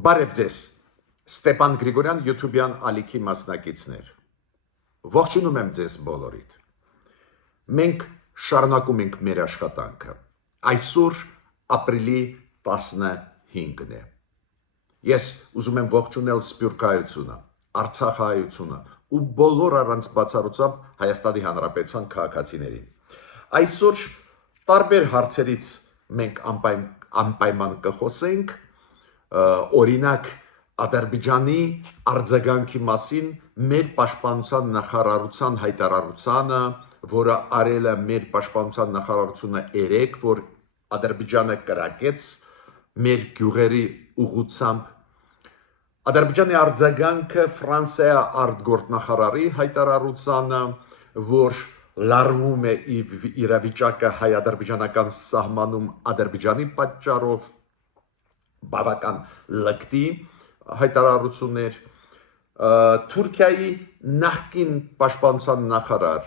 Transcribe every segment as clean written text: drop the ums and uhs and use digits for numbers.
Բարև ձեզ, Ստեփան Գրիգորյան YouTube-յան ալիքի մասնակիցներ։ Ողջունում եմ ձեզ բոլորիդ։ Մենք շարունակում ենք մեր աշխատանքը։ Այսօր ապրիլի 15-ն է։ Ես ուզում եմ ողջունել Սփյուռքահայությունը, Արցախահայությունը ու բոլոր առանց բացառությամբ Հայաստանի Հանրապետության քաղաքացիներին։ Այսօր տարբեր հարցերից մենք անպայման կխոսենք, օրինակ Ադրբեջանի արձագանքի մասին մեր պաշտպանության նախարարության հայտարարությանը, որը արել է մեր պաշտպանության նախարարությունը երեկ, որ Ադրբեջանը կրակեց մեր գյուղերի ուղղությամբ, Ադրբեջանի արձագանքը Ֆրանսիա արտգործնախարարի հայտարարությանը, որ լարվում է իրավիճակը հայ-ադրբեջանական սահմանում Ադրբեջանի պատճառով, բավական լկտի հայտարարություններ, Թուրքիայի նախկին պաշտպանության նախարար,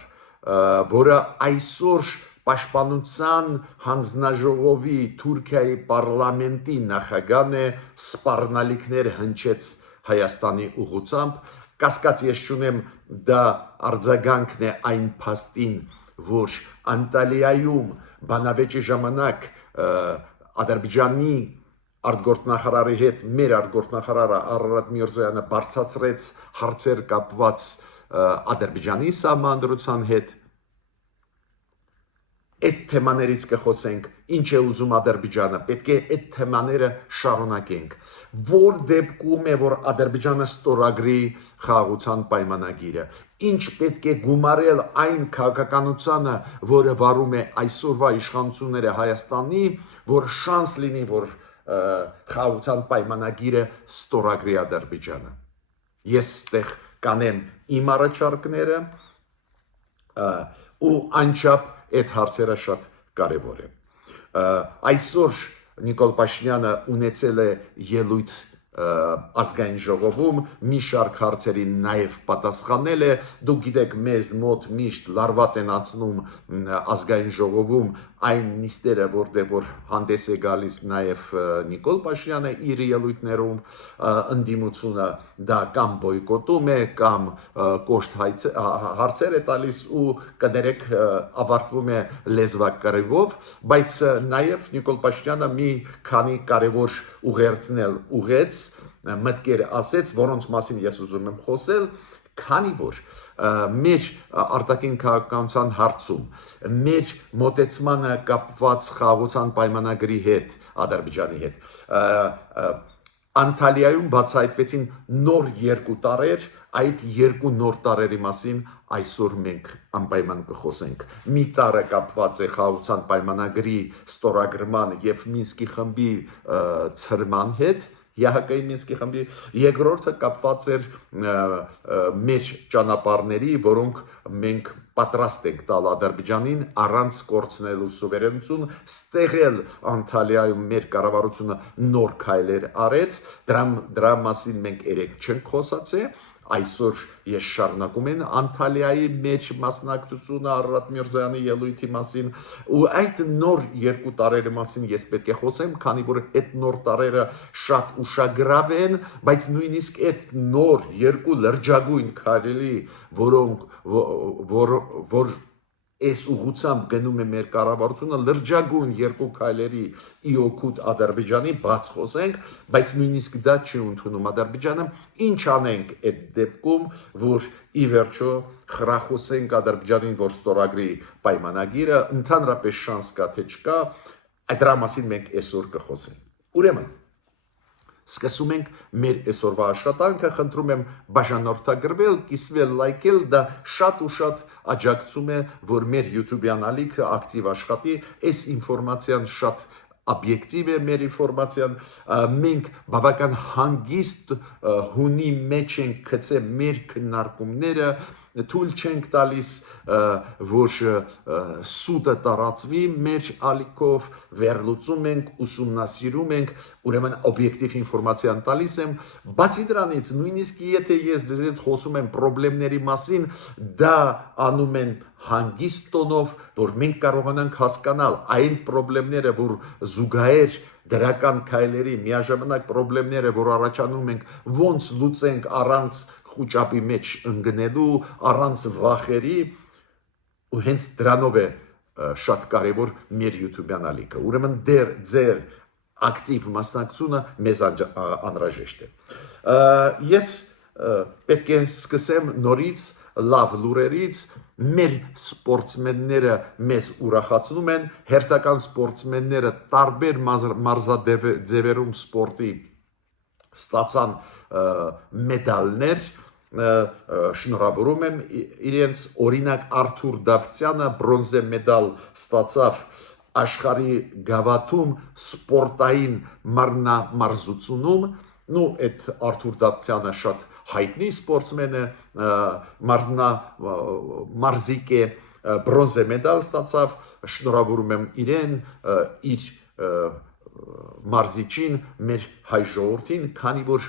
որը այսօր պաշտպանության հանձնաժողովի Թուրքիայի պարլամենտի նախագահն է, սպառնալիքներ հնչեց Հայաստանի ուղղությամբ, կասկած ես չունեմ դա արձագանքն է այն փաստին, որ Անտալիայում բանավեճի ժամանակ Ադրբեջանի արտգործնախարարի հետ մեր արտգործնախարարը Արարատ Միրզոյանը բարձրացրեց հարցեր կապված Ադրբեջանի սահմանադրության հետ։ Այդ թեմաներից կխոսենք, ինչ է ուզում Ադրբեջանը, պետք է այդ թեմաները շարունակենք։ Որ դեպքում է, որ Ադրբեջանը ստորագրի խաղաղության պայմանագիրը, ինչ պետք է գումարել այն քաղաքականությանը, որը վարում է այսօրվա իշխանությունները Հայաստանի, որ շանս լինի, որ խաղաղության պայմանագիրը ստորագրի Ադրբեջանը։ Ես ստեղ կանեմ իմ առաջարկները ու անչափ այդ հարցերը շատ կարևոր է։ Այսօր Նիկոլ Փաշինյանը ունեցել է ելույթ ազգային ժողովում, մի շարք հարցերի նաև պատասխանել է, դուք գիտեք մեզ մոտ միշտ լարված են անցնում ազգային ժողովում այն նիստերը, որտեղ որ հանդես է գալիս նաև Նիկոլ Փաշինյանը իր ելույթներում, ընդդիմությունը դա կամ բոյկոտում է, կամ կոշտ հարցեր է տալիս ու կներեք ավարտվում է լեզվակռիվով, բայց նաև Նիկոլ Փաշինյանը մի քանի կարևոր ուղերձներ ուղեց, մտքեր ասեց, որոնց մասին ես ուզում եմ խոսել, քանի որ մեր արտաքին քաղաքականության հարցում, մեր մոտեցմանը կապված խաղաղության պայմանագրի հետ, Ադրբեջանի հետ, Անտալիայում բացահայտվեցին նոր երկու տարրեր, այդ երկու նոր տարրերի մասին այսօր մենք անպայման կխոսենք։ Մի տարը կապված է խաղաղության պայմանագրի ստորագրման եւ Մինսկի խմբի ցրման հետ, ԵՀԿ-ի Մինսկի խմբի, երկրորդը կապված էր մեր ճանապարհների, որոնք մենք պատրաստ ենք տալ Ադրբեջանին առանց կորցնելու սուվերենություն, ստեղել Անտալիայում մեր կառավարությունը նոր քայլեր արեց, դրա մասին մենք երեք չենք խոսացել, այսօր ես շարունակում եմ Անտալիայի մեջ մասնակցությունը Արարատ Միրզոյանի ելույթի մասին ու այդ նոր երկու տարերի մասին ես պետք է խոսեմ, քանի որ այդ նոր տարերը շատ ուշագրավ են, բայց նույնիսկ այդ նոր երկու լրջագույն քայլերի, որ այս ուղղությամբ գնում է մեր կառավարությունը, լրջագույն երկու քայլերի իօգուտ Ադրբեջանի բաց խոսենք, բայց նույնիսկ դա չի ընդունում Ադրբեջանը, ինչ անենք այդ դեպքում, որ ի վերջո խրախուսենք Ադրբեջանին, որ ստորագրի պայմանագիրը, ընդհանրապես շանս կա թե չկա, դրա մասին մենք այսօր կխոսենք։ Ուրեմն սկսում ենք մեր այսօրվա աշխատանքը, խնդրում եմ բաժանորդագրվել, կիսվել, լայքել, դա շատ ու շատ աջակցում է, որ մեր YouTube-յան ալիքը ակտիվ աշխատի, այս ինֆորմացիան շատ օբյեկտիվ է մեր ինֆորմացիան, մենք բավական հանգիստ հունի մեջ ենք գցել մեր քննարկումները, թույլ չենք տալիս, որ սուտը տարածվի մեր ալիքով, վերլուծում ենք, ուսումնասիրում ենք, ուրեմն օբյեկտիվ ինֆորմացիան տալիս եմ, բացի դրանից, նույնիսկ եթե ես ձեզ հետ խոսում եմ պրոբլեմների մասին, դա անում են հանգիստ տոնով, որ մենք կարողանանք հասկանալ այն պրոբլեմները, որ զուգահեռ դրական քայլերի, միաժամանակ խնդիրները, որ առաջանում ենք, ոնց լուծենք առանց խոճապի մեջ ընկնելու, առանց վախերի, ու հենց դրանով է շատ կարևոր մեր YouTube-յան ալիքը։ Ուրեմն ձեր ակտիվ մասնակցությունը մեզ անհրաժեշտ է։ Ես պետք է սկսեմ նորից լավ լուրերից, մեր սպորտսմենները մեզ ուրախացնում են, հերթական սպորտսմենները տարբեր մարզաձևերում սպորտի ստացան մեդալներ, շնորհավորում եմ իրենց, օրինակ Արթուր Դավթյանը բրոնզե մեդալ ստացավ աշխարհի գավաթում սպորտային մարզությունում, նու այդ Արթուր Դավթյանը շատ հայտնի սպորտսմեն է, մարզիկ է, բրոնզե մեդալ ստացավ, շնորհավորում եմ իրեն, իր մարզիչին, մեր հայ ժողովրդին, քանի որ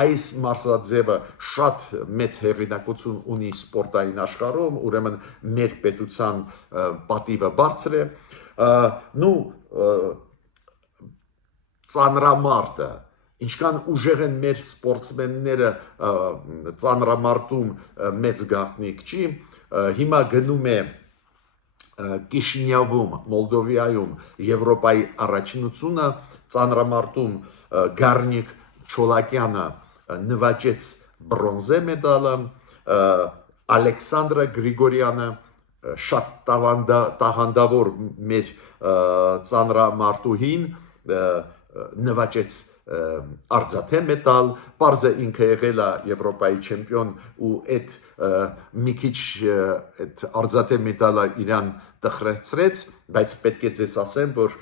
այս մարզաձևը շատ մեծ հեղինակություն ունի սպորտային աշխարհում, ուրեմն մեր պետության պատիվը բարձր է, նու ծանրամարտը, ինչքան ուժեղ են մեր սպորտսմենները ծանրամարտում մեծ գաղտնիք չի, հիմա գնում է Կիշինյավում, Մոլդովայում Եվրոպայի առաջնությունը, ծանրամարտում Գառնիկ Չոլակյանը նվաճեց բրոնզե մեդալը, Ալեքսանդրա Գրիգորյանը շատ տաղանդավոր մեր ծանրամարտուհին նվաճեց արծաթե մեդալ, պարզը ինքը եղել է Եվրոպայի չեմպիոն ու այդ մի քիչ այդ արծաթե մեդալը իրան տխրեցրեց, բայց պետք է ձեզ ասեմ, որ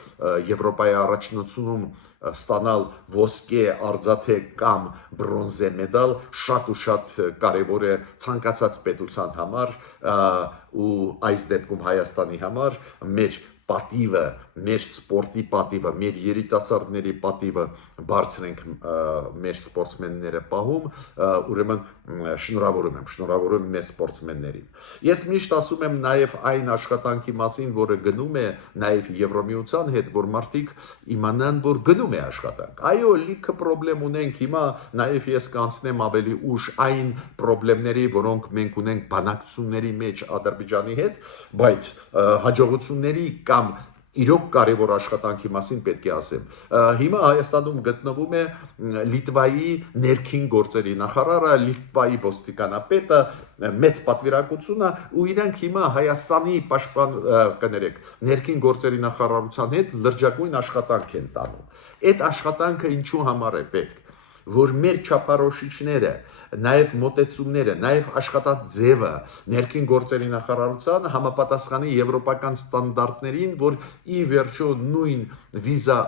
Եվրոպայի առաջնությունում ստանալ ոսկե, արծաթե կամ բրոնզե մեդալ շատ ու շատ կարևոր է ցանկացած պետության համար ու այս դեպքում Հայաստանի համար մեր պատիվը, մեր սպորտի պատիվը, մեր երիտասարդների պատիվը բարձրենք մեր սպորտսմենները պահում, ուրեմն շնորհավորում եմ մեր սպորտսմեններին։ Ես միշտ ասում եմ նաև այն աշխատանքի մասին, որը գնում է նաև Եվրոմիության հետ, որ մարդիկ իմանան, որ գնում է աշխատանք։ Այո, լիքը խնդրեմ ունենք հիմա, նաև ես կանցնեմ ավելի ուշ այն խնդիրների, որոնք մենք ունենք բանակցությունների մեջ Ադրբեջանի հետ, բայց հաջողությունների կամ իրոք կարևոր աշխատանքի մասին պետք է ասեմ։ Հիմա Հայաստանում գտնվում է Լիտվայի ներքին գործերի նախարարը, Լիտվայի ոստիկանապետը, մեծ պատվիրակությունը ու իրանք հիմա Հայաստանի ներքին գործերի նախարարության հետ լրջագույն աշխատանք են տանում։ Այդ աշխատանքը ինչու համար է պետք, որ մեր չափորոշիչները, նաև մոտեցումները, նաև աշխատաձևը ներքին գործերի նախարարության համապատասխանի եվրոպական ստանդարտներին, որ ի վերջո նույն վիզա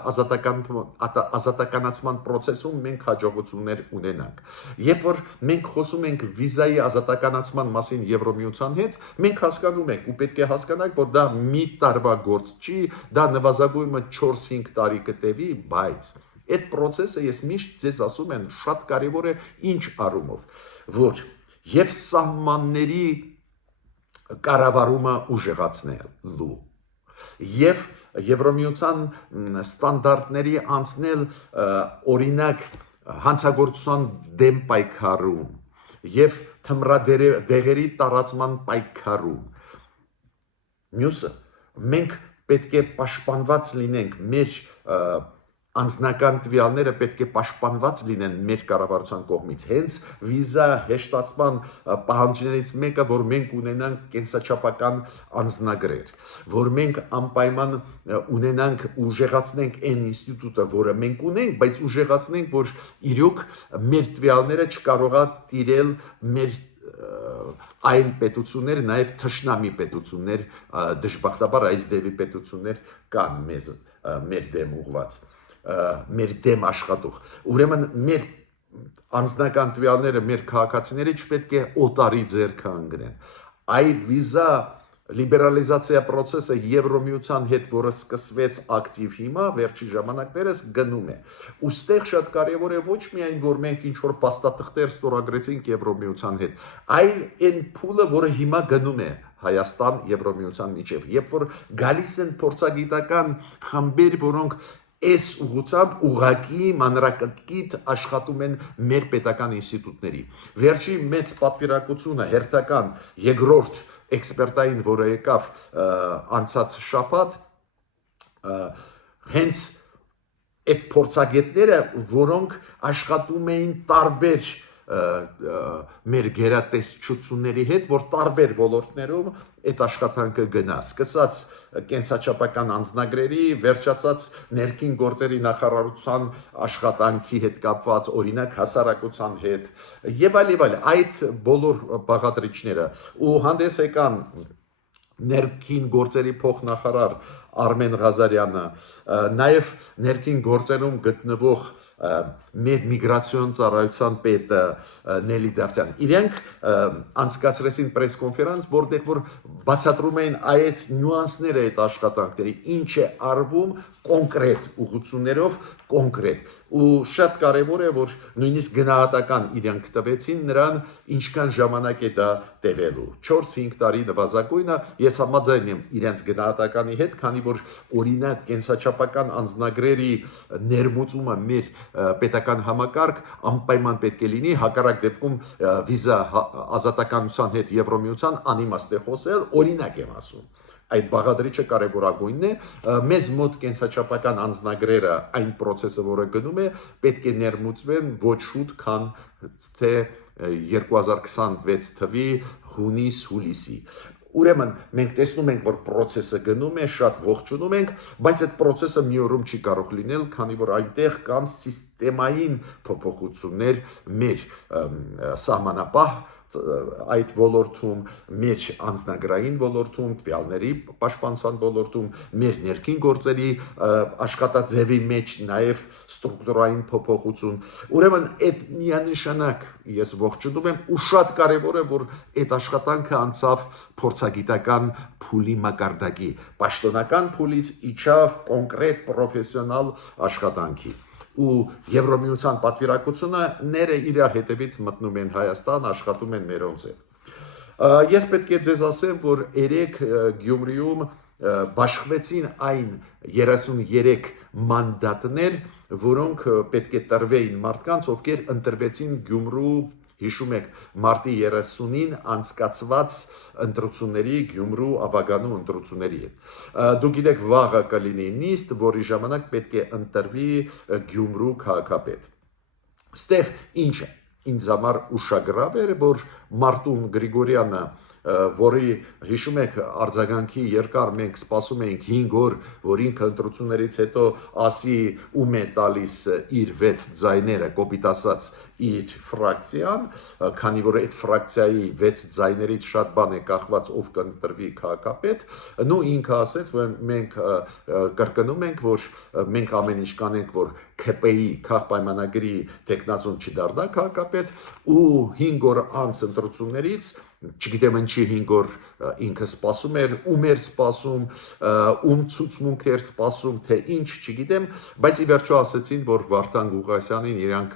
ազատականացման process-ում մենք հաջողություններ ունենանք։ Երբ որ մենք խոսում ենք վիզայի ազատականացման մասին Եվրոմիության հետ, մենք հասկանում ենք ու պետք է հասկանանք, որ դա մի տարվա գործ չի, դա նվազագույնը 4-5 տարի կտևի, բայց այդ process-ը ես միշտ ձեզ ասում եմ շատ կարևոր է ինչ առումով, որ եւ սահմանների կառավարումը ուժեղացնելու եւ Եվրոմիության ստանդարտների անցնել օրինակ հանցագործության դեմ պայքարում եւ թմրադեղերի տարածման պայքարում մյուսը մենք պետք է պաշտպանված լինենք մեր անձնական տվյալները պետք է պաշտպանված լինեն մեր կառավարության կողմից։ Հենց վիզա հեշտացման պահանջներից մեկը, որ մենք ունենանք կենսաչափական անձնագրեր, որ մենք անպայման ունենանք ուժեղացնենք այն ինստիտուտը, որը մենք ունենք, բայց ուժեղացնենք, որ իրոք մեր տվյալները չկարողա տիրել մեր այլ պետություններ, նաև թշնամի պետություններ, դժբախտաբար այս դեպի պետություններ կան մեր դեմ ուղված, մեր դեմ աշխատող։ Ուրեմն մեր անձնական տվյալները, մեր քաղաքացիները չպետք է օտարի ձեռքը ընկնեն։ Այ վիզա լիբերալիզացիա process-ը Եվրոմիության հետ, որը սկսվեց ակտիվ հիմա, վերջի ժամանակներս գնում է։ Ուստեղ շատ կարևոր է ոչ միայն, որ մենք ինչ-որ փաստաթղթեր ստորագրեցինք Եվրոմիության հետ, այլ այն փուլը, որը հիմա գնում է Հայաստան Եվրոմիության միջև, երբ որ գալիս են փորձագիտական խմբեր, որոնք Այս ուղղությամբ ուղղակի մանրակրկիտ աշխատում են մեր պետական ինստիտուտների։ Վերջի մեծ պատվիրակությունը հերթական երկրորդ էքսպերտային, որը եկավ անցած շաբաթ, հենց այդ փորձագետները, որոնք աշխատում էին տարբեր մեր գերատեսչությունների հետ, որ տարբեր ոլորտներում այդ աշխատանքը գնա, սկսած կենսաչափական անձնագրերի, վերջացած ներքին գործերի նախարարության աշխատանքի հետ կապված, օրինակ հասարակության հետ եւ այլ, այդ բոլոր բաղադրիչները ու հանդես եկան ներքին գործերի փոխնախարար Արմեն Ղազարյանը, նաև ներքին գործերում գտնվող մեր միգրացիոն ծառայության պետը Նելի Դավթյան, իրենք անցկացրեցին պրես-կոնֆերանս, որտեղ որ բացատրում էին այս նյուանսները այդ աշխատանքների, ինչ է արվում կոնկրետ ուղղություններով, կոնկրետ ու շատ կարևոր է, որ նույնիսկ գնահատական իրենք տվեցին նրան, ինչքան ժամանակ է դա տևելու, 4-5 տարի նվազագույնը, ես համաձայն եմ իրենց գնահատականի հետ, քանի որ օրինակ կենսաչափական անձնագրերի ներմուծումը մեր պետական համակարգ անպայման պետք է լինի, հակառակ դեպքում վիզա ազատականության հետ Եվրոմիության անիմաստ է խոսել, օրինակ եմ ասում։ Այդ բաղադրիչը կարևորագույնն է, մեզ մոտ կենսաչափական անձնագրերը այն process-ը, որը գնում է, պետք է ներմուծվեն ոչ շուտ, քան թե 2026 թվի հունիս-հուլիսի։ Ուրեմն մենք տեսնում ենք, որ process-ը գնում է, շատ ողջունում ենք, բայց այդ process-ը մի օրում չի կարող լինել, քանի որ այնտեղ կան սիստեմային փոփոխություններ մեր սահմանապահ այդ ոլորտում, մեր անձնագրային ոլորտում, տվյալների պաշտպանության ոլորտում, մեր ներքին գործերի աշխատաձևի մեջ նաև ստրուկտուրային փոփոխություն։ Ուրեմն այդ միանշանակ ես ողջունում եմ ու շատ կարևոր է, որ այդ աշխատանքը անցավ փորձագիտական փուլի մակարդակի, պաշտոնական փուլից իջավ կոնկրետ պրոֆեսիոնալ աշխատանքի։ Ու Եվրոմիության պատվիրակությունները իրար հետևից մտնում են Հայաստան, աշխատում են մերոնց հետ։ Ես պետք է ձեզ ասեմ, որ երեք Գյումրիում բաշխվեցին այն 33 մանդատներ, որոնք պետք է տրվեին մարդկանց, ովքեր ընտրվեցին Գյումրու, հիշում եք, մարտի 30-ին անցկացված ընտրությունների, Գյումրու ավագանու ընտրությունների հետ։ Դուք գիտեք, վաղը կլինի նիստ, որի ժամանակ պետք է ընտրվի Գյումրու քաղաքապետ։ Ստեղ ինչ է ինձ համար ուշագրավ էր, որ Մարտուն Գրիգորյանը, որի հիշում եք արձագանքի երկար մենք սպասում էինք 5 օր, որ ինքը ընտրություններից հետո ասի ում է տալիս իր 6 ձայները, կոպիտ ասած իր ֆրակցիան, քանի որ այդ ֆրակցիայի 6 ձայներից շատ բան է կախված ով կընտրվի քաղաքապետ, նու ինքը ասեց, որ մենք կրկնում ենք, որ մենք ամեն ինչ կանենք, որ ՔՊ-ի քաղաքապայմանագրի տեխնացուն չդառնա քաղաքապետ ու 5 օր անց ընտրություններից չգիտեմ ինչի 5 օր ինքը սպասում էր, ում էր սպասում, ում ցուցմունք էր սպասում, թե ինչ, չգիտեմ, բայց ի վերջո ասեցին, որ Վարդան Ղուկասյանին իրանք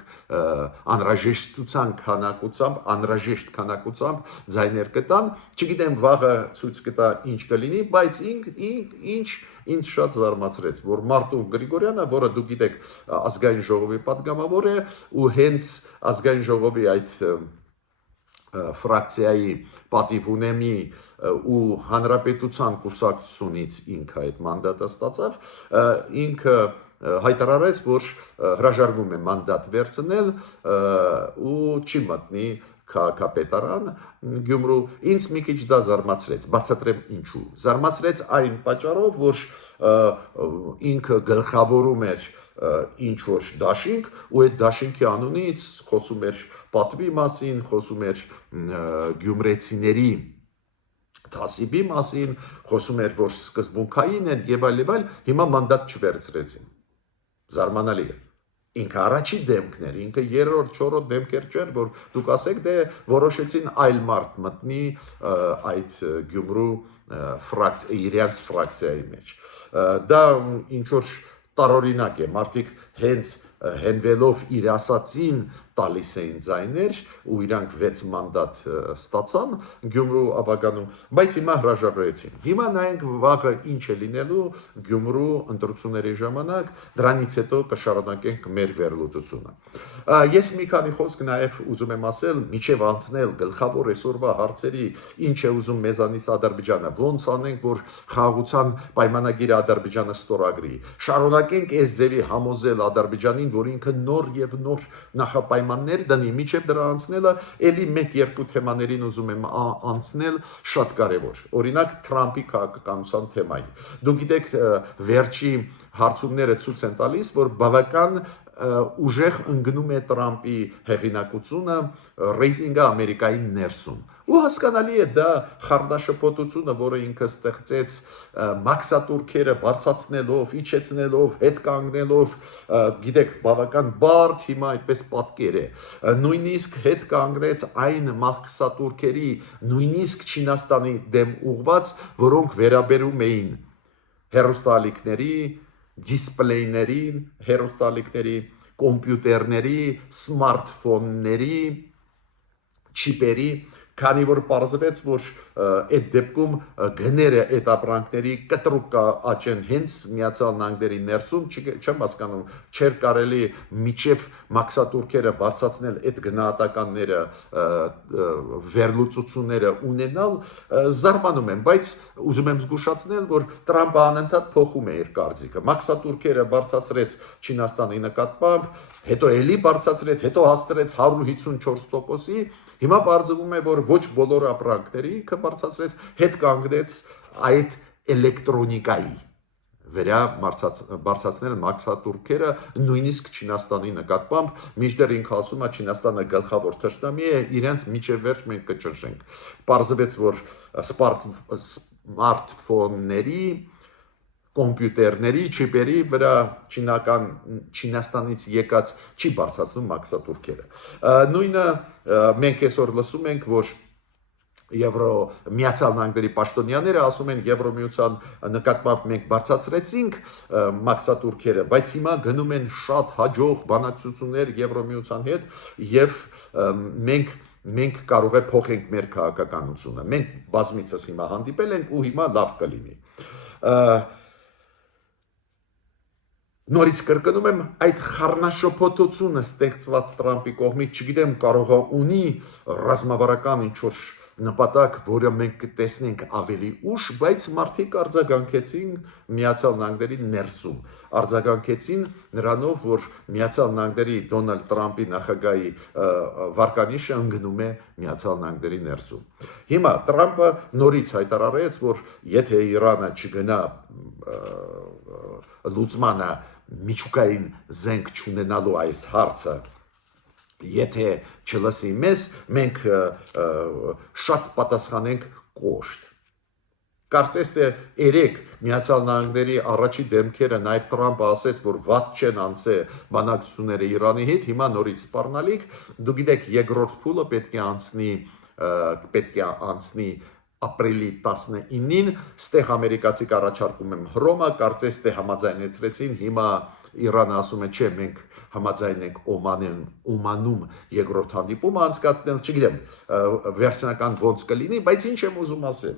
անհրաժեշտ քանակությամբ ձայներ կտան, չգիտեմ վաղը ցույց կտա ինչ կլինի, բայց ինձ շատ զարմացրեց, որ Մարտուն Գրիգորյանը, որը դուք գիտեք ազգային ժողովի պատգամավոր է ու հենց ազգային ժողովի այդ ֆրակցիայի պատիվ ունեմի ու հանրապետության կուսակցությունից ինքը այդ մանդատը ստացավ, ինքը հայտարարեց, որ հրաժարվում է մանդատ վերցնել ու չի մտնի քաղաքապետարան Գյումրու, ինձ մի քիչ դա զարմացրեց, բացատրեմ ինչու։ Զարմացրեց այն պատճառով, որ ինքը գլխավորում էր ինչ որ դաշինք ու այդ դաշինքի անունից խոսում էր պատվի մասին, խոսում էր գյումրեցիների թասիբի մասին, խոսում էր, որ սկզբունքային են եւ այլ, հիմա մանդատ չվերցրեցին։ Զարմանալի է։ Ինքը առաջի դեմքն էր, ինքը երրորդ, չորրորդ դեմքեր չէր, որ դուք ասեք, դե որոշեցին այլ մարդ մտնի այդ Գյումրու իրենց ֆրակցիայի մեջ։ Դա ինչ որ տարօրինակ է, մարդիկ հենց հենվելով իր ասացին տալիս էին ձայներ ու իրանք 6 մանդատ ստացան Գյումրու ավագանում, բայց հիմա հրաժարվեցին։ Հիմա նայենք վաղը ինչ է լինելու Գյումրու ընտրությունների ժամանակ, դրանից հետո կշարունակենք մեր վերլուծությունը։ Ես մի քանի խոսք նաև ուզում եմ ասել, միջև անցնել գլխավոր այսօրվա հարցերի, ինչ է ուզում մեզանից Ադրբեջանը, ոնց անենք, որ խաղաղության պայմանագիրը Ադրբեջանը ստորագրի։ Շարունակենք այս ձևի համոզել Ադրբեջանին, որ ինքը նոր եւ նոր նախապայմաններ դնի, միջև դրա անցնելը էլի 1-2 թեմաներին ուզում եմ անցնել շատ կարևոր։ Օրինակ Թրամփի քաղաքականության թեմայի։ Դուք գիտեք, վերջի հարցումները ցույց են տալիս, որ բավական ուժեղ ընկնում է Տրամփի հեղինակությունը ռեյտինգը Ամերիկայի ներսում։ Ու հասկանալի է դա խառնաշփոթությունը, որը ինքը ստեղծեց մաքսատուրքերը բարձացնելով, իջեցնելով, հետ կանգնելով, գիտեք, բավական բարդ հիմա այդպես պատկեր է։ Նույնիսկ հետ կանգնեց այն մաքսատուրքերի, նույնիսկ Չինաստանի դեմ ուղված, որոնք վերաբերում էին հեռուստաալիքների, դիսպլեյներին, հեռուստաալիքների, կոմպյուտերների, սմարթֆոնների, չիպերի, քանի որ պարզվեց, որ այդ դեպքում գները այդ ապրանքների կտրուկ կաճեն հենց Միացյալ Նահանգների ներսում, չեմ հասկանում, չէր կարելի միջև մաքսատուրքերը բարձրացնել այդ գնահատականները, վերլուծությունները ունենալ, զարմանում եմ, բայց ուզում եմ զգուշացնել, որ Տրամփը անընդհատ փոխում է իր կարծիքը։ Մաքսատուրքերը բարձրացրեց Չինաստանի նկատմամբ, հետո էլի բարձրացրեց, հետո հասցրեց 154%-ի, հիմա պարզվում է, որ ոչ բոլոր ապրանքների կբարձրացրեց, հետ կանգնեց այդ էլեկտրոնիկայի վրա բարձրացնել մաքսատուրքերը նույնիսկ Չինաստանի նկատմամբ, մինչդեռ ինքը ասում է Չինաստանը գլխավոր թշնամի է, իրենց միջև վերջ մենք կճնշենք։ Պարզվեց, որ սմարթֆոնների, կոմպյուտերների, չիպերի վրա Չինաստանից եկած չի բարձրացնում մաքսատուրքերը։ Նույնը մենք այսօր լսում ենք, որ Միացյալ Նահանգների պաշտոնյաները ասում են Եվրոմիության նկատմամբ մենք բարձրացրեցինք մաքսատուրքերը, բայց հիմա գնում են շատ հաջող բանակցություններ Եվրոմիության հետ եւ մենք կարող է փոխենք մեր քաղաքականությունը։ Մենք բազմիցս հիմա հանդիպել ենք ու հիմա լավ կլինի։ Նորից կրկնում եմ, այդ խառնաշփոթությունը ստեղծված Տրամփի կողմից, չգիտեմ, կարող է ունի ռազմավարական ինչ-որ նպատակ, որը մենք կտեսնենք ավելի ուշ, բայց մարդիկ արձագանքեցին Միացյալ Նահանգների ներսում, արձագանքեցին նրանով, որ Միացյալ Նահանգների Դոնալդ Տրամփի նախագահի վարկանիշը ընկնում է Միացյալ Նահանգների ներսում։ Հիմա Տրամփը նորից հայտարարեց, որ եթե Իրանը չգնա լուծմանը միջուկային զենք չունենալու այս հարցը, եթե չլսի մեզ, մենք շատ պատասխանենք կոշտ։ Կարծես թե երեք Միացյալ Նահանգների առաջի դեմքերը նաև Տրամփը ասեց, որ վատ չեն անցե բանակցությունները Իրանի հետ, հիմա նորից սպառնալիք, դու գիտեք, երկրորդ փուլը պետք է անցնի ապրիլի 19-ին, ստեղ ամերիկացի կառաջարկում եմ Հռոմը, կարծես թե համաձայնեցրեցին, հիմա Իրանը ասում է, չէ, մենք համաձայնենք Օմանում երկրորդ հանդիպումը անցկացնել, չգիտեմ, վերջնական ոնց կլինի, բայց ինչ եմ ուզում ասել,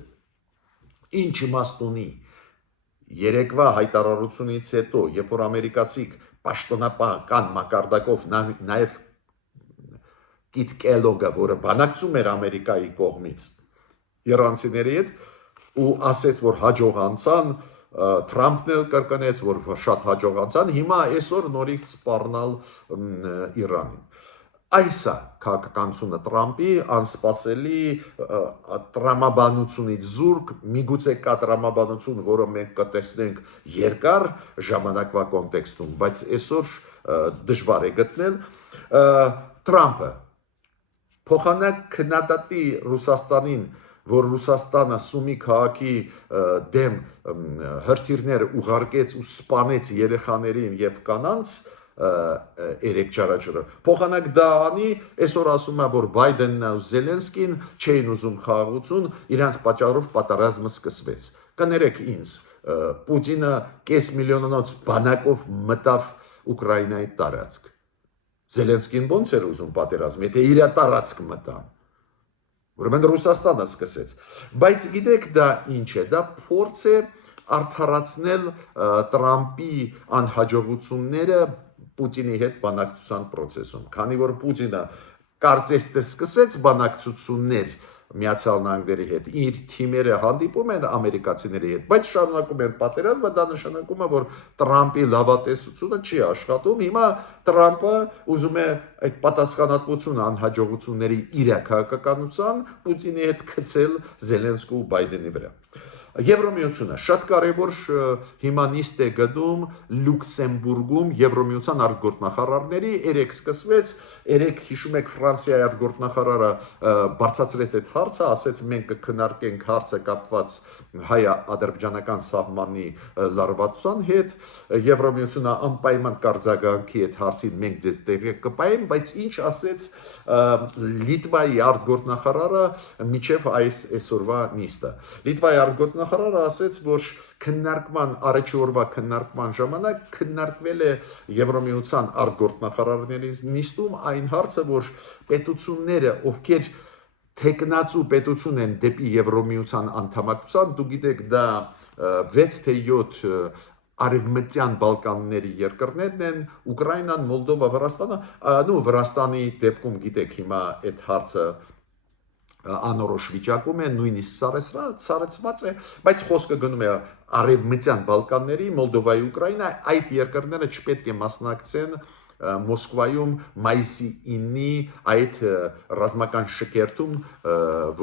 ինչ իմաստ ունի երեկվա հայտարարությունից հետո, երբ որ ամերիկացիք պաշտոնական մակարդակով նաև Կիթ Կելոգը, որը բանակցում էր Ամերիկայի կողմից իրանցիների հետ ու ասեց, որ հաջող անցան, Թրամփն էլ կրկնեց, որ շատ հաջող անցան, հիմա այսօր նորից սպառնալ Իրանին։ Այս է քաղաքականությունը Տրամփի, անսպասելի տրամաբանությունից զուրկ, միգուցե կա տրամաբանություն, որը մենք կտեսնենք երկար ժամանակվա կոնտեքստում, բայց այսօր դժվար է գտնել։ Տրամփը փոխանակ քննադատի Ռուսաստանին, որ Ռուսաստանը Սումի քաղաքի դեմ հրթիռներ ուղարկեց ու սպանեց երեխաներին եւ կանանց երեք ճանաչողը։ Փոխանակ դա անի, այսօր ասում է, որ Բայդենն ու Զելենսկին չէին ուզում խաղաղություն, իրանց պատճառով պատերազմը սկսվեց։ Կներեք ինձ, Պուտինը կես միլիոնանոց բանակով մտավ Ուկրաինայի տարածք։ Զելենսկին ոնց էր ուզում պատերազմ, եթե իր տարածք մտան։ Ուրեմն Ռուսաստանը սկսեց։ Բայց գիտեք դա ինչ է, դա փորձ է արդարացնել Տրամպի անհաջողությունները Պուտինի հետ բանակցության process-ում, քանի որ Պուտինը կարծես թե սկսեց բանակցություններ Միացյալ Նահանգների հետ, իր թիմերը հանդիպում են ամերիկացիների հետ, բայց շարունակում են պատերազմը, դա նշանակում է, որ Տրամպի լավատեսությունը չի աշխատում, հիմա Տրամպը ուզում է այդ պատասխանատվությունը անհաջողությունների իր քաղաքականության Պուտինի հետ գցել Զելենսկու ու Բայդենի վրա։ Եվրոմիությունը շատ կարևոր հիմա նիստ է գնում Լյուքսեմբուրգում Եվրոմիության արտգործնախարարների, երեք սկսվեց, երեք հիշում եք Ֆրանսիայի արտգործնախարարը բարձրացրեց այդ հարցը, ասեց մենք կքննարկենք հարցը կապված հայ-ադրբեջանական սահմանի լարվածության հետ, Եվրոմիությունը անպայման կարձագանքի այդ հարցին մենք ձեզ տեղյակ կպայենք, բայց ինչ ասեց Լիտվայի արտգործնախարարը միջև այսօրվա նիստը։ Լիտվայի արտգործնախարարը ասեց, որ քննարկման առաջի օրվա քննարկման ժամանակ քննարկվել է Եվրոմիության արտգործնախարարների նիստում այն հարցը, որ պետությունները, ովքեր թեկնածու պետություն են դեպի Եվրոմիության անդամակցության, դու գիտեք դա 6 թե 7 արևմտյան Բալկանների երկրներն են, Ուկրաինան, Մոլդովա, Վրաստանը, Վրաստանի դեպքում գիտեք հիմա այդ հարցը անորոշ վիճակում է, նույնիսկ սարեցված է, բայց խոսքը գնում է արևմտյան Բալկանների, Մոլդովայի, Ուկրաինա, այդ երկրները չպետք է մասնակցեն Մոսկվայում մայիսի 9-ի այդ ռազմական շքերթում,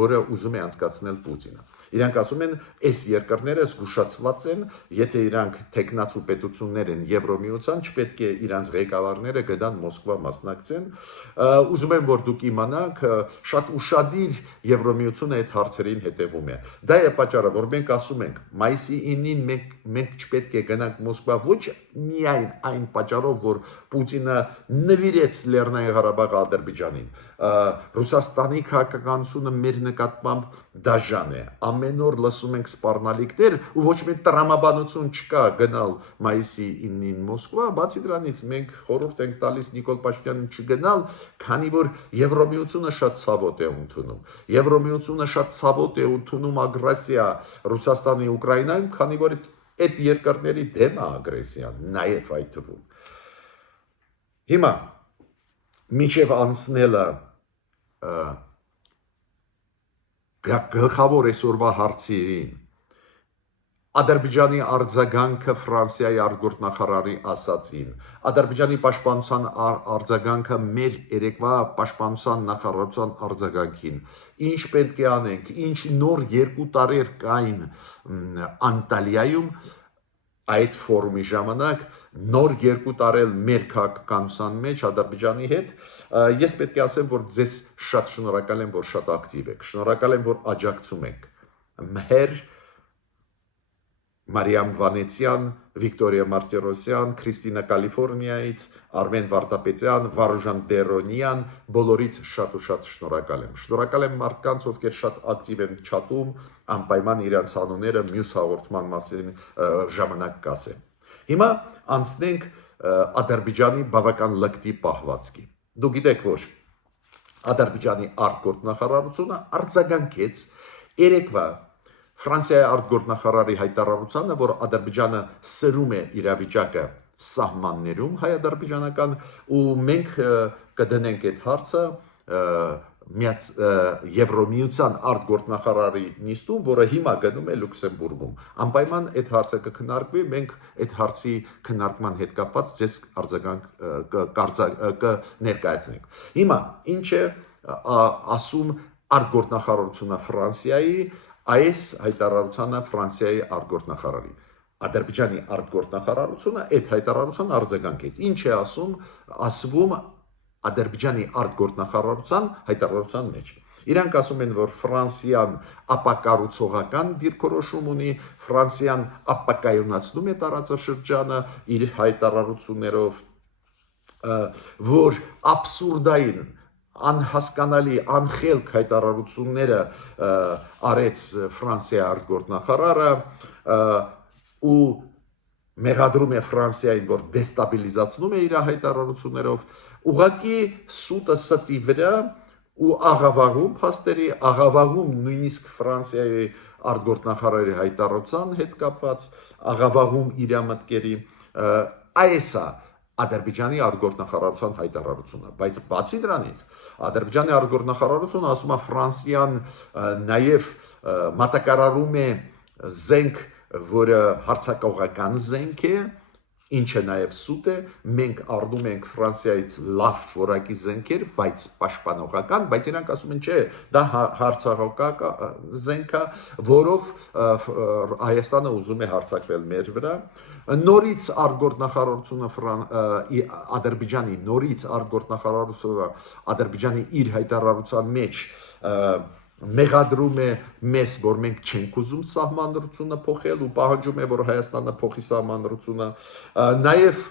որը ուզում է անցկացնել Պուտինը։ Իրանք ասում են, այս երկրները զգուշացված են, եթե իրանք տեխնացու պետություններ են Եվրոմիության, չպետք է իրանց ղեկավարները գնան Մոսկվա մասնակցեն։ Ուզում եմ, որ դուք իմանաք, շատ ուշադիր Եվրոմիությունը այդ հարցերին հետևում է։ Դա է պատճառը, որ մենք ասում ենք, մայիսի 9-ին մենք չպետք է գնանք Մոսկվա ոչ միայն այն պատճառով, որ Պուտինը նվիրեց Լեռնային Ղարաբաղը Ադրբեջանին։ Ռուսաստանի քաղաքականությունը մեր նկատմամբ դաժան է։ Ամեն օր լսում ենք սպառնալիքներ ու ոչ մի տրամաբանություն չկա գնալ մայիսի 9-ին Մոսկվա, բացի դրանից մենք խորհուրդ ենք տալիս Նիկոլ Փաշինյանին չգնալ, քանի որ Եվրոմիությունը շատ ցավոտ է ընդունում։ Եվրոմիությունը շատ ցավոտ է ընդունում ագրեսիա Ռուսաստանի Ուկրաինայում, քանի որ այդ երկրների դեմ է ագրեսիան, նաև այդ թվում։ Հիմա միջև անցնելը գլխավոր այսօրվա հարցերին Ադրբեջանի արձագանքը Ֆրանսիայի արտգործնախարարի ասացին, Ադրբեջանի պաշտպանության արձագանքը մեր երեկվա պաշտպանության նախարարության արձագանքին, ինչ պետք է անենք, ինչ նոր 2 տարեր կային Անտալիայում այդ ֆորումի ժամանակ նոր 2 տարել մեր քաղաքականության մեջ Ադրբեջանի հետ, ես պետք է ասեմ, որ ձեզ շատ շնորհակալ եմ, որ շատ ակտիվ եք, շնորհակալ եմ, որ աջակցում եք մեր Մարիամ Վանեցյան, Վիկտորիա Մարտիրոսյան, Քրիստինա Կալիֆոռնիայից, Արմեն Վարդապետյան, Վարուժան Դերոնյան, բոլորիդ շատ ու շատ շնորհակալ եմ։ Շնորհակալ եմ մարդկանց, ովքեր շատ ակտիվ են չաթում, անպայման իրենց անունները մյուս հաղորդման մասին ժամանակ կասեմ։ Հիմա անցնենք Ադրբեջանի բավական լկտի պահվածքի։ Դու գիտեք, որ Ադրբեջանի արտգործնախարարությունը արձագանքեց երեկվա Ֆրանսիայի արտգործնախարարի հայտարարությանը, որ Ադրբեջանը սրում է իրավիճակը սահմաններում հայ-ադրբեջանական ու մենք կդնենք այդ հարցը Եվրոմիության արտգործնախարարի նիստում, որը հիմա գնում է Լյուքսեմբուրգում։ Անպայման այդ հարցը կքննարկվի, մենք այդ հարցի քննարկման հետ կապված ձեզ կներկայացնենք։ Հիմա ինչ է ասում արտգործնախարարությունը Ֆրանսիայի այս հայտարարությանը Ֆրանսիայի արտգործնախարարի։ Ադրբեջանի արտգործնախարարությունը այդ հայտարարության արձագանքեց։ Ինչ է ասվում Ադրբեջանի արտգործնախարարության հայտարարության մեջ։ Իրանք ասում են, որ Ֆրանսիան ապակառուցողական դիրքորոշում ունի, Ֆրանսիան ապակայունացնում է տարածաշրջանը իր հայտարարություններով, որ աբսուրդային անհասկանալի, անխելք հայտարարությունները արեց Ֆրանսիայի արտգործնախարարը ու մեղադրում է Ֆրանսիային, որ դեստաբիլիզացնում է իր հայտարարություններով, ուղղակի սուտը ստի վրա ու աղավաղում փաստերի, աղավաղում նույնիսկ Ֆրանսիայի արտգործնախարարի հայտարարության հետ կապված, աղավաղում իր մտքերի, այս է Ադրբեջանի արտգործնախարարության հայտարարությունը, բայց բացի դրանից Ադրբեջանի արտգործնախարարությունը ասում է Ֆրանսիան նաև մատակարարում է զենք, որը հարձակողական զենք է, ինչը նաև սուտ է, մենք առնում ենք Ֆրանսիայից լավ որակի զենքեր, բայց պաշտպանողական, բայց իրանք ասում են չէ, դա հարձակողական զենք է, որով Հայաստանը ուզում է հարձակվել մեր վրա։ Նորից արտգործնախարարությունը Ադրբեջանի նորից արտգործնախարարությունը Ադրբեջանի իր հայտարարության մեջ մեղադրում է մեզ, որ մենք չենք ուզում սահմանադրությունը փոխել ու պահանջում է, որ Հայաստանը փոխի սահմանադրությունը։ Նաև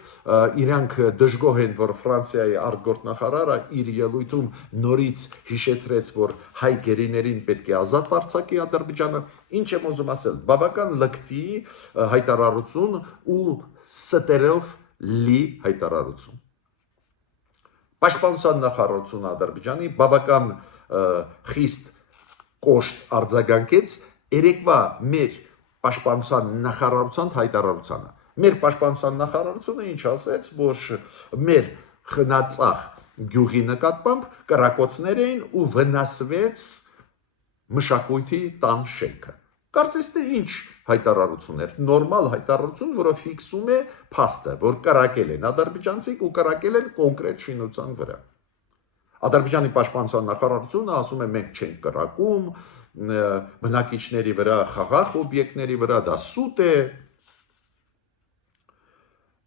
իրանք դժգոհ են, որ Ֆրանսիայի արտգործնախարարը իր ելույթում նորից հիշեցրեց, որ հայ գերիներին պետք է ազատ արձակի Ադրբեջանը։ Ինչ եմ ուզում ասել, բավական լկտի հայտարարություն ու ստերով լի հայտարարություն։ Պաշտպանության նախարարությունը Ադրբեջանի բավական խիստ կոշտ արձագանքեց երեկվա մեր պաշտպանության նախարարության հայտարարությանը։ Մեր պաշտպանության նախարարությունը ինչ ասեց, որ մեր խնածախ գյուղի նկատմամբ կրակոցներ էին ու վնասվեց մշակույթի տան շենքը։ Կարծես թե ինչ հայտարարություն էր, նորմալ հայտարարություն, որը ֆիքսում է փաստը, որ կրակել են ադրբեջանցիք ու կրակել են կոնկրետ շինության վրա։ Ադրբեջանի պաշտպանության նախարարությունը ասում է մենք չենք կրակում, բնակիչների վրա, խաղաղ օբյեկտների վրա, դա սուտ է։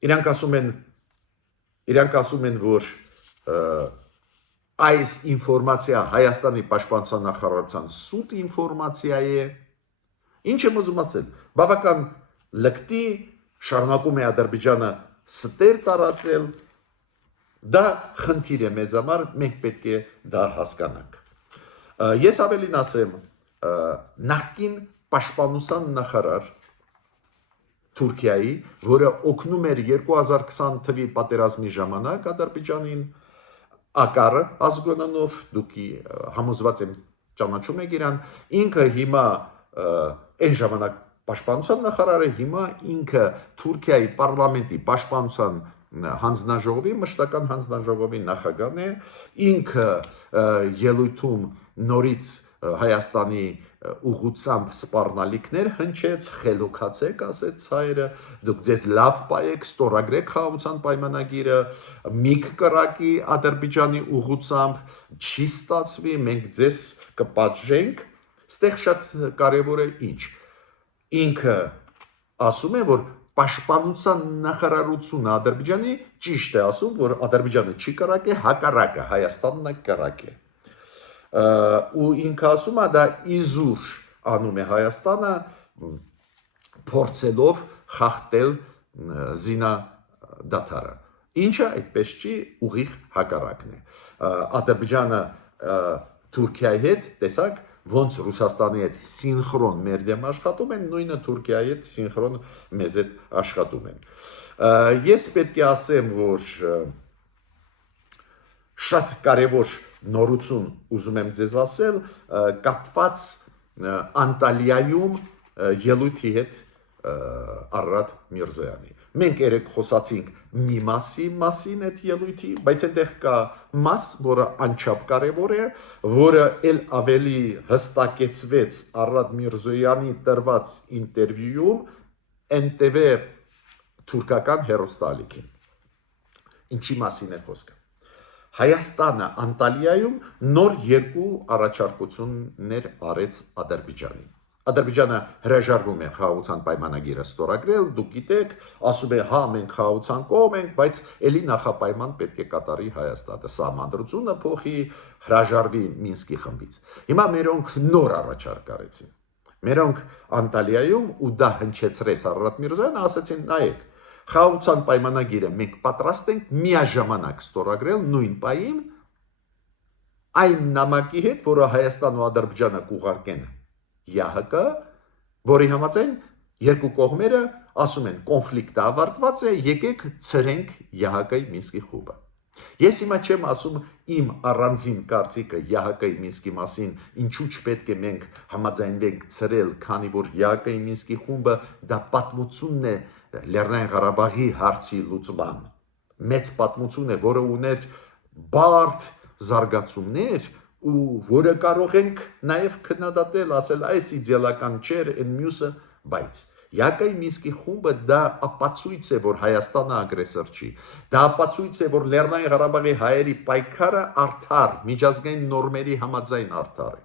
Իրանք ասում են, որ այս ինֆորմացիա Հայաստանի պաշտպանության նախարարության սուտ ինֆորմացիա է։ Ինչ եմ ուզում ասել, բավական լկտի շարունակում է Ադրբեջանը ստեր տարածել, դա խնդիր է մեզ համար, մենք պետք է դա հասկանանք։ Ես ավելին ասեմ, նախկին պաշտպանության նախարար Թուրքիայի, որը օգնում էր 2020 թվականի պատերազմի ժամանակ Ադրբեջանին, Ակարը ազգանանով, դուք համոզված եմ ճանաչում եք իրան, ինքը հիմա այն ժամանակ պաշտպանության նախարարը, հիմա ինքը Թուրքիայի պարլամենտի պաշտպանության հանձնաժողովի, մշտական հանձնաժողովի նախագահն է, ինքը ելույթում նորից Հայաստանի ուղղությամբ սպառնալիքներ հնչեց, խելոքացեք, ասեց հայերը, դուք ձեզ լավ պայեք, ստորագրեք խաղաղության պայմանագիրը, միք կրակի Ադրբեջանի ուղղությամբ, չի ստացվի, մենք ձեզ կպատժենք, ստեղ շատ կարևոր է ինչ, ինքը ասում է, որ պաշտպանության նախարարությունը Ադրբեջանի ճիշտ է ասում, որ Ադրբեջանը չի կրակե, հակառակը Հայաստանն է կրակե։ Ու ինքը ասում է դա իզուր անում է Հայաստանը փորձելով խախտել զինադադարը, ինչը այդպես չի, ուղիղ հակառակն է։ Ադրբեջանը Թուրքիայի հետ, տեսակ, ոնց Ռուսաստանի հետ սինխրոն մեր դեմ աշխատում են, նույնը Թուրքիայի հետ սինխրոն մեզ հետ աշխատում են։ Ես պետք է ասեմ, որ շատ կարևոր նորություն ուզում եմ ձեզ ասել, կապված Անտալիայում ելույթի հետ Արարատ Միրզոյանի։ Մենք երեք խոսացինք մի մասին այդ ելույթի, բայց այնտեղ կա մաս, որը անչափ կարևոր է, որը ել ավելի հստակեցվեց Արարատ Միրզոյանի տրված ինտերվյուում NTV թուրքական հեռուստաալիքին։ Ինչի մասին է խոսքը։ Հայաստանը Անտալիայում նոր երկու առաջարկություններ արեց Ադրբեջանին։ Ադրբեջանը հրաժարվում է խաղաղության պայմանագիրը ստորագրել, դուք գիտեք, ասում է հա մենք խաղաղության կողմ ենք, բայց ելի նախապայման պետք է կատարի Հայաստանը, սահմանադրությունը փոխի, հրաժարվի Մինսկի խմբից։ Հիմա մերոնք նոր առաջարկ արեցին։ Մերոնք Անտալիայում ու դա հնչեցրեց Արարատ Միրզոյանը, ասացին նայեք, խաղաղության պայմանագիրը մենք պատրաստ ենք միաժամանակ ստորագրել նույն պահին այն նամակի հետ, որը Հայաստանն ու Ադրբեջանը կուղարկեն ՀՀԿ, որի համաձայն երկու կողմերը ասում են կոնֆլիկտը ավարտված է, եկեք ցրենք ԵՀԿ-ի Մինսկի խումբը։ Ես հիմա չեմ ասում իմ առանձին կարծիքը ԵՀԿ-ի Մինսկի մասին, ինչու չպետք է մենք համաձայնվենք ցրել, քանի որ ԵՀԿ-ի Մինսկի խումբը դա պատմությունն է Լեռնային Ղարաբաղի հարցի լուծման։ Մեծ պատմություն է, որը ուներ բարդ զարգացումներ ու որը կարող ենք նաև քննադատել, ասել այս իդեալական չէր, այն մյուսը, բայց ԵԱՀԿ-ի Մինսկի խումբը դա ապացույց է, որ Հայաստանը ագրեսոր չի։ Դա ապացույց է, որ Լեռնային Ղարաբաղի հայերի պայքարը արդար, միջազգային նորմերի համաձայն արդար է։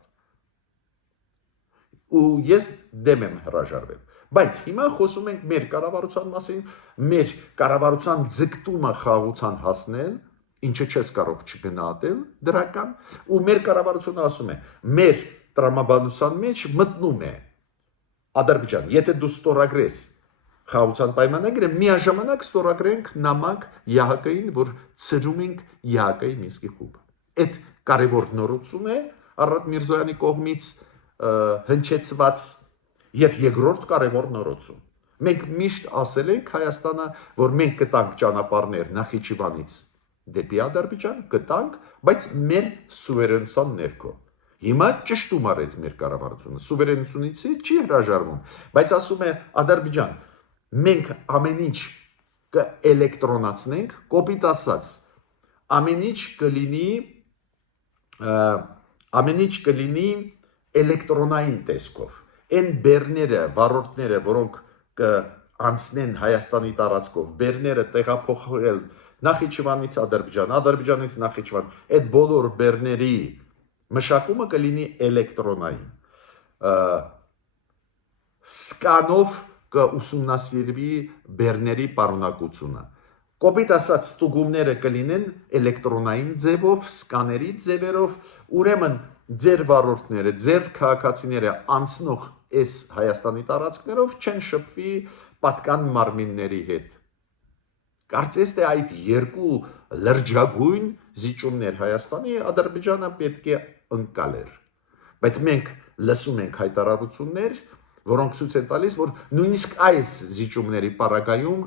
Ու ես դեմ եմ հրաժարվել։ Բայց հիմա խոսում ենք մեր կառավարության մասին, մեր կառավարության ձգտումը խաղաղության հասնել, ինչը չես կարող չգնահատել դրական, ու մեր կառավարությունը ասում է, մեր տրամաբանության մեջ մտնում է Ադրբեջան, եթե դու ստորագրես խաղաղության պայմանագիրը, միաժամանակ ստորագրենք նամակ ԵԱՀԿ-ին, որ ցրում ենք ԵԱՀԿ-ի Մինսկի խումբը։ Այդ կարևոր նորություն է Արարատ Միրզոյանի կողմից հնչեցված եւ երկրորդ կարևոր նորություն։ Մենք միշտ ասել ենք Հայաստանը, որ մենք կտանք ճանապարհներ Նախիջևանից դեպի Ադրբեջան, կտանք, բայց մեր սուվերենության ներքո։ Հիմա ճշտում արեց մեր կառավարությունը, սուվերենությունից չի հրաժարվում, բայց ասում է Ադրբեջան, մենք ամեն ինչ կէլեկտրոնացնենք, կոպիտ ասած, ամեն ինչ կլինի էլեկտրոնային տեսքով։ Այն բեռները, վարորդները, որոնք կանցնեն Հայաստանի տարածքով, բեռները տեղափոխել Նախիջևանից Ադրբեջան, Ադրբեջանից Նախիջևան, այդ բոլոր բեռների մշակումը կլինի էլեկտրոնային։ Սկանով կուսումնասիրվի բեռների պարունակությունը։ Կոպիտ ասած ստուգումները կլինեն էլեկտրոնային ձևով, սկաների ձևերով, ուրեմն ձեր վարորդները, ձեր քաղաքացիները անցնող այս Հայաստանի տարածքներով չեն շփվի պատկան մարմինների հետ։ Կարծես թե այդ երկու լրջագույն զիջումներ Հայաստանի Ադրբեջանը պետք է ընկալեր։ Բայց մենք լսում ենք հայտարարություններ, որոնք ցույց են տալիս, որ նույնիսկ այս զիջումների պարագայում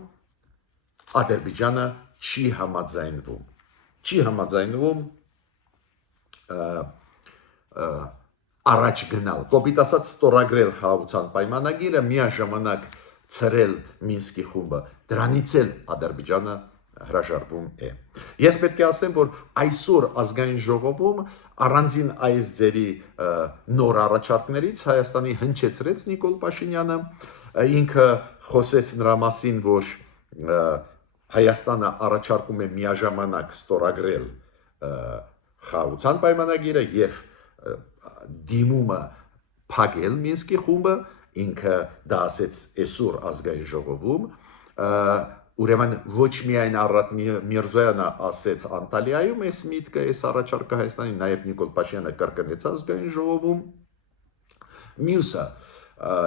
Ադրբեջանը չի համաձայնվում առաջ գնալ, կոպիտ ասած ստորագրել խաղաղության պայմանագիրը, միաժամանակ ցրել Մինսկի խումբը, դրանից էլ Ադրբեջանը հրաժարվում է։ Ես պետք է ասեմ, որ այսօր ազգային ժողովում առանձին այս ձերի նոր առաջարկներից Հայաստանի հնչեցրեց Նիկոլ Փաշինյանը, ինքը խոսեց նրա մասին, որ Հայաստանը առաջարկում է միաժամանակ ստորագրել խաղաղության պայմանագիրը եւ դիմումը փակել Մինսկի խումբը, ինքը դա ասեց այսօր ազգային ժողովում, ուրեմն ոչ միայն Արարատ Միրզոյանը ասեց Անտալիայում այս միտքը, այս առաջարկը Հայաստանի, նաև Նիկոլ Փաշինյանը կրկնեց ազգային ժողովում։ Մյուսը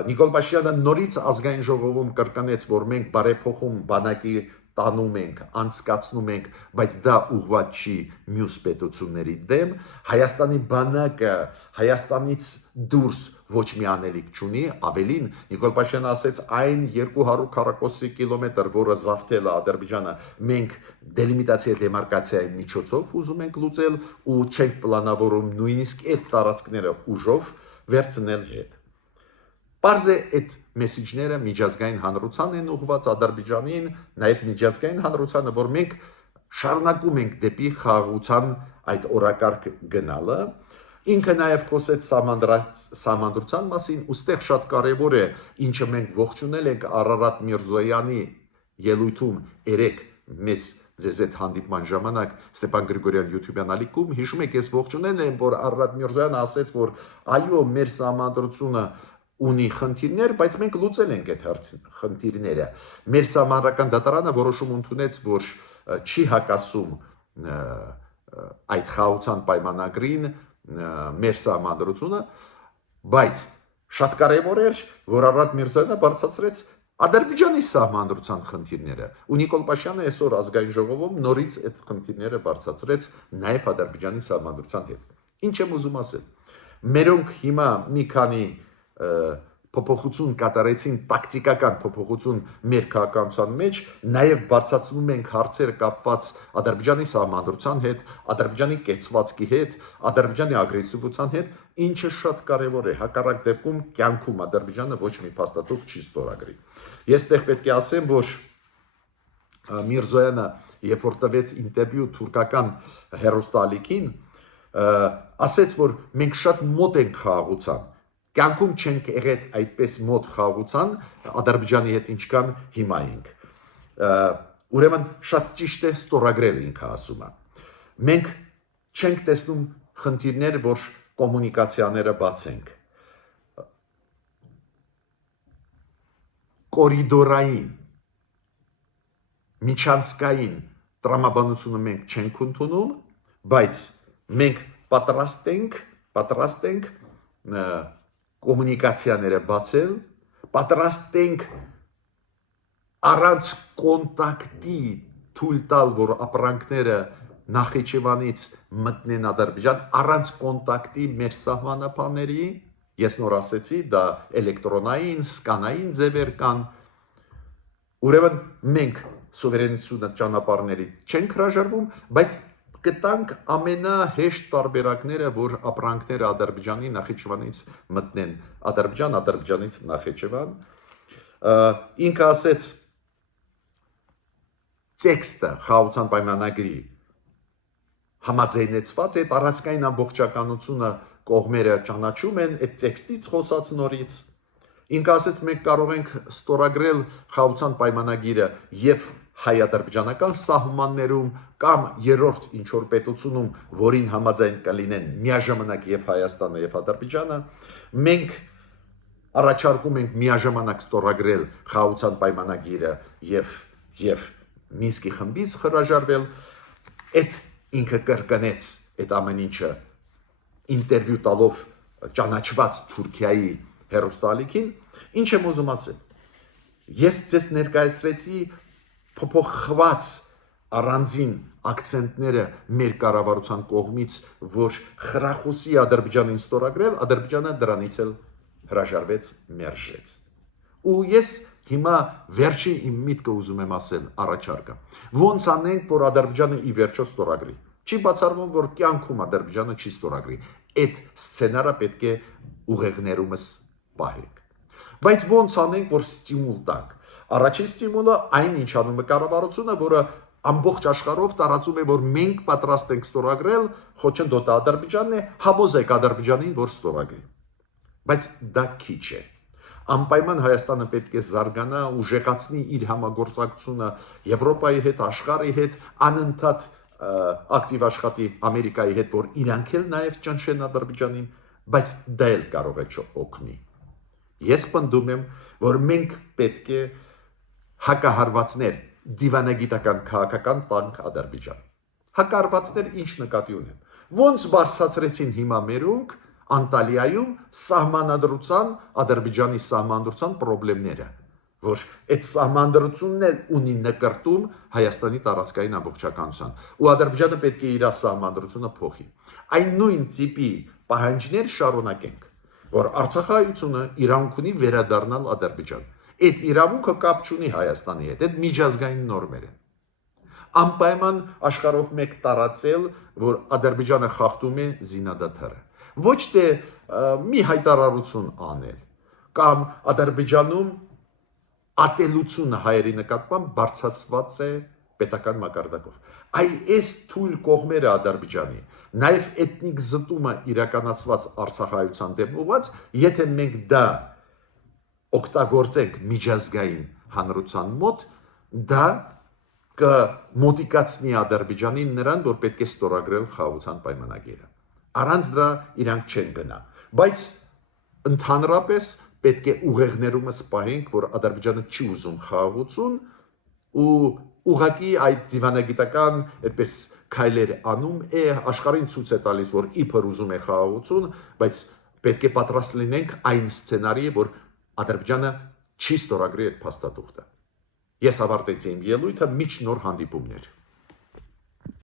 Նիկոլ Փաշինյանը նորից ազգային ժողովում կրկնեց, որ մենք բարեփոխում բանակի տանում ենք, անցկացնում ենք, բայց դա ուղղված չի մյուս պետությունների դեմ։ Հայաստանի բանակը Հայաստանից դուրս ոչ մի անելիք չունի, ավելին Նիկոլ Փաշինյանը ասեց այն 200 քառակուսի կիլոմետր, որը զավթել է Ադրբեջանը, մենք դելիմիտացիա դեմարկացիայի միջոցով ուզում ենք լուծել ու չենք պլանավորում նույնիսկ այդ տարածքները ուժով վերցնել հետ։ Պարզ է այդ մեսիջները միջազգային հանրության են ուղղված Ադրբեջանին, նաև միջազգային հանրությանը, որ մենք շարունակում ենք դեպի խաղաղության այդ օրակարգ գնալը։ Ինքը նաև խոսեց սահմանադրության մասին, ուստեղ շատ կարևոր է, ինչը մենք ողջունել ենք Արարատ Միրզոյանի ելույթում երեք մեզ ձեզ այդ հանդիպման ժամանակ Ստեփան Գրիգորյան YouTube-յան ալիքում, հիշում եք, ես ողջունել եմ, որ Արարատ Միրզոյանը ասեց, որ այո, մեր սահմանադրությունը ունի խնդիրներ, բայց մենք լուծել ենք այդ խնդիրները։ Մեր սահմանադրական դատարանը որոշում ընդունեց, որ չի հակասում այդ խաղաղության պայմանագրին մեր սահմանադրությունը, բայց շատ կարևոր էր, որ Արարատ Միրզոյանը բարձրացրեց Ադրբեջանի սահմանադրության խնդիրները, ու Նիկոլ Փաշինյանը այսօր ազգային ժողովում նորից այդ խնդիրները բարձրացրեց նաև Ադրբեջանի սահմանադրության հետ։ Ինչ եմ ուզում ասել։ Մերոնք հիմա մի քանի փոփոխություն կատարեցին, տակտիկական փոփոխություն մեր քաղաքականության մեջ, նաև բարձրացնում ենք հարցերը կապված Ադրբեջանի սահմանադրության հետ, Ադրբեջանի կեցվածքի հետ, Ադրբեջանի ագրեսիվության հետ, ինչը շատ կարևոր է, հակառակ դեպքում կյանքում Ադրբեջանը ոչ մի փաստաթուղթ չի ստորագրի։ Ես այդտեղ պետք է ասեմ, որ Միրզոյանը, երբ որ տվեց ինտերվյու թուրքական հեռուստաալիքին, ասեց, որ մենք շատ մոտ ենք խաղաղության, կյանքում չենք եղել այդպես մոտ խաղաղության Ադրբեջանի հետ ինչքան հիմա ենք։ Ուրեմն շատ ճիշտ է ստորագրել ինքը ասում է։ Մենք չենք տեսնում խնդիրներ, որ կոմունիկացիաները բացենք։ Կորիդորային, միջանցքային տրամաբանությունը մենք չենք ընդունում, բայց մենք պատրաստ ենք կոմունիկացիաները բացել, պատրաստ ենք առանց կոնտակտի թույլ տալ, որ ապրանքները Նախիջևանից մտնեն Ադրբեջան, առանց կոնտակտի մեր սահմանապահների, ես նոր ասեցի, դա էլեկտրոնային, սկանային ձևեր կան, ուրեմն մենք սուվերենությունը ճանապարհների չենք հրաժարվում, բայց կտանք ամենահեշտ տարբերակները, որ ապրանքները Ադրբեջանի Նախիջևանից մտնեն Ադրբեջան, Ադրբեջանից Նախիջևան։ Ինքը ասեց տեքստը խաղաղության պայմանագրի համաձայնեցված է, տարածքային ամբողջականությունը կողմերը ճանաչում են այդ տեքստից խոսած նորից։ Ինքը ասեց մենք կարող ենք ստորագրել խաղաղության պայմանագիրը եւ հայ-ադրբեջանական սահմաններում կամ երրորդ ինչ-որ պետությունում, որին համաձայն կլինեն միաժամանակ եւ Հայաստանը եւ Ադրբեջանը, մենք առաջարկում ենք միաժամանակ ստորագրել խաղաղության պայմանագիրը եւ Մինսկի խմբից հրաժարվել։ Այդ ինքը կրկնեց այդ ամեն ինչը ինտերվյու տալով ճանաչված Թուրքիայի հեռուստաալիքին, ինչ եմ ուզում ասել։ Ես ձեզ ներկայացրեցի փոփոխված առանձին ակցենտները մեր կառավարության կողմից, որ խրախուսի Ադրբեջանին ստորագրել, Ադրբեջանը դրանից էլ հրաժարվեց, մերժեց։ Ու ես հիմա վերջի իմ միտքը ուզում եմ ասել առաջարկը։ Ոնց անենք, որ Ադրբեջանը ի վերջո ստորագրի։ Չի բացառվում, որ կյանքում Ադրբեջանը չի ստորագրի։ Այդ սցենարը պետք է ուղեղներումս պահենք։ Բայց ոնց անենք, որ ստիմուլ տանք։ Առաջին ստիմուլը այն ինչ անում է կառավարությունը, որը ամբողջ աշխարհով տարածում է, որ մենք պատրաստ ենք ստորագրել, խոչընդոտը Ադրբեջանն է, համոզեք Ադրբեջանին, որ ստորագրի։ Բայց դա քիչ է։ Անպայման Հայաստանը պետք է զարգանա, ուժեղացնի իր համագործակցությունը Եվրոպայի հետ, աշխարհի հետ, անընդհատ ակտիվ աշխատի Ամերիկայի հետ, որ իրանք էլ նաև ճնշեն Ադրբեջանին, բայց դա էլ կարող է օգնի։ Ես պնդում եմ, որ մենք պետք է հակահարվածներ դիվանագիտական քաղաքական տանք Ադրբեջան։ Հակահարվածներ ինչ նկատի ունեն։ Ոնց բարձրացրեցին հիմա մերոնք Անտալիայում սահմանադրության, Ադրբեջանի սահմանադրության խնդիրները, որ այդ սահմանադրությունն էլ ունի նկարտում Հայաստանի տարածքային ամբողջականության, ու Ադրբեջանը պետք է իր սահմանադրությունը փոխի։ Այն նույն տիպի պահանջներ շարունակենք, որ Արցախայությունը իրավունք ունի վերադառնալ Ադրբեջան։ Այդ իրավունքը կապ չունի Հայաստանի հետ, այդ միջազգային նորմեր են։ Անպայման աշխարհով մեկ տարածել, որ Ադրբեջանը խախտում է զինադադարը։ Ոչ թե մի հայտարարություն անել կամ Ադրբեջանում ատելությունը հայերի նկատմամբ բարձրացված է պետական մակարդակով։ Այս թույլ կողմերը Ադրբեջանի, նաև էթնիկ զտումը իրականացված Արցախայության դեմ ուղղված, եթե մենք դա օգտագործենք միջազգային հանրության մոտ, դա կմոտիկացնի Ադրբեջանին նրան, որ պետք է ստորագրել խաղաղության պայմանագիրը։ Առանց դրա իրանք չեն գնա, բայց ընդհանրապես պետք է ուղեղներումս պահենք, որ Ադրբեջանը չի ուզում խաղաղություն ու ուղղակի այդ դիվանագիտական այդպես քայլեր անում է, աշխարհին ցույց է տալիս, որ իբր ուզում է խաղաղություն, բայց պետք է պատրաստ լինենք այն սցենարի, որ Ադրբեջանը չի ստորագրի այդ փաստաթուղթը։ Ես ավարտեցի իմ ելույթը, միջ նոր հանդիպումներ։